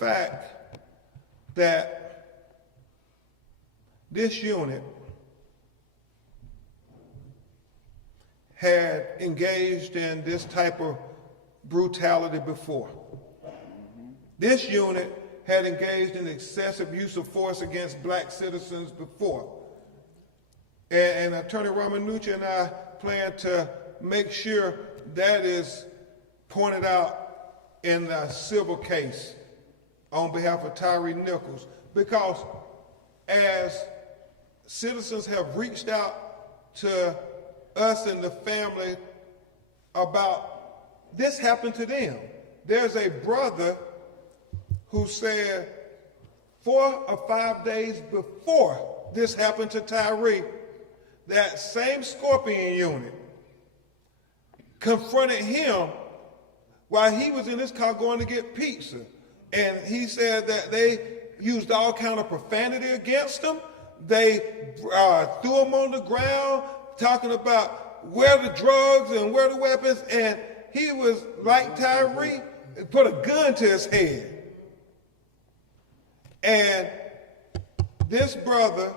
fact that this unit had engaged in this type of brutality before. This unit had engaged in excessive use of force against black citizens before. And Attorney Ramanucci and I plan to make sure that is pointed out in the civil case on behalf of Tyre Nichols, because as citizens have reached out to us and the family about this happened to them. There's a brother who said 4 or 5 days before this happened to Tyre, that same Scorpion unit confronted him while he was in his car going to get pizza. And he said that they used all kind of profanity against him. They threw him on the ground, talking about where the drugs and where the weapons, and he was like Tyre, put a gun to his head. And this brother,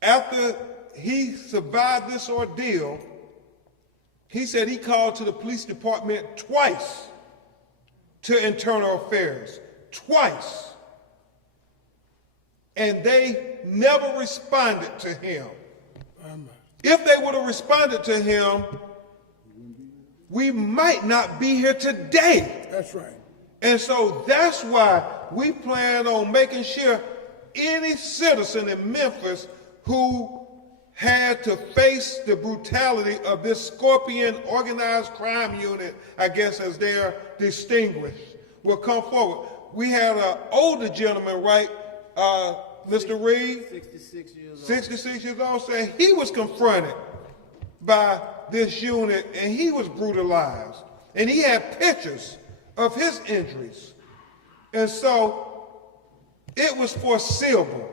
after he survived this ordeal, he said he called to the police department twice, to internal affairs, twice. And they never responded to him. If they would have responded to him, we might not be here today. That's right. And so that's why we plan on making sure any citizen in Memphis who had to face the brutality of this Scorpion organized crime unit, I guess as they're distinguished, will come forward. We had an older gentleman, right, Mr. Reed? 66 years old. 66 years old, saying he was confronted by this unit and he was brutalized. And he had pictures of his injuries. And so it was foreseeable.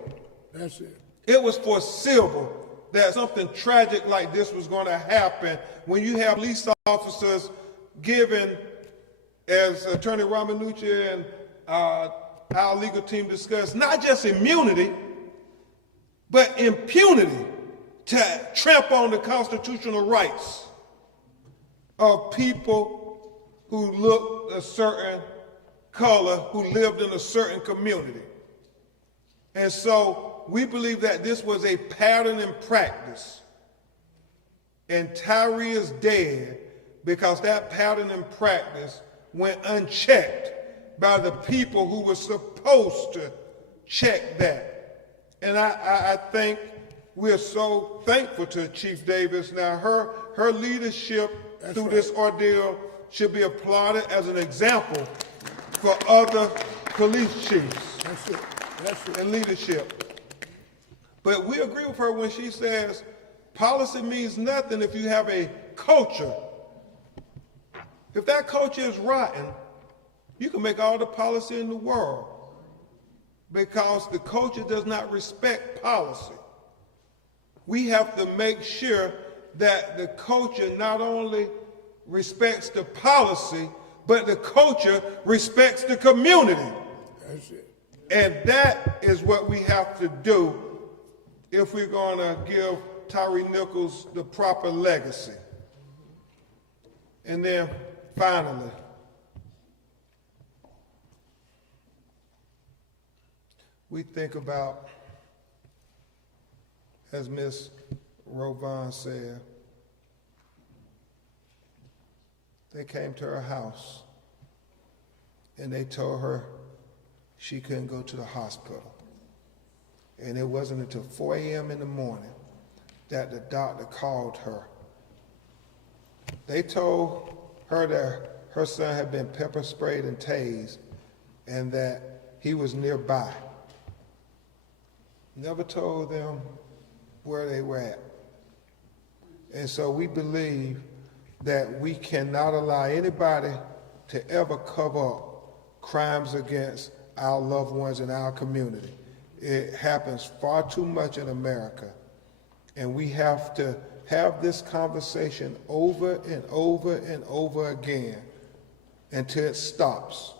That's it. It was foreseeable that something tragic like this was going to happen when you have police officers given, as Attorney Ramanucci and our legal team discussed, not just immunity, but impunity to trample on the constitutional rights of people who looked a certain color, who lived in a certain community. And so we believe that this was a pattern in practice. And Tyre is dead because that pattern in practice went unchecked by the people who were supposed to check that. And I think we're so thankful to Chief Davis. Now, her leadership through this ordeal should be applauded as an example for other police chiefs. That's it. That's it. And leadership. But we agree with her when she says policy means nothing if you have a culture. If that culture is rotten, you can make all the policy in the world because the culture does not respect policy. We have to make sure that the culture not only respects the policy, but the culture respects the community. That's it. And that is what we have to do if we're going to give Tyre Nichols the proper legacy. And then finally, we think about, as Ms. Rovan said, they came to her house and they told her she couldn't go to the hospital. And it wasn't until 4 a.m. in the morning that the doctor called her. They told her that her son had been pepper sprayed and tased and that he was nearby. Never told them where they were at. And so we believe that we cannot allow anybody to ever cover up crimes against our loved ones in our community. It happens far too much in America. And we have to have this conversation over and over and over again until it stops.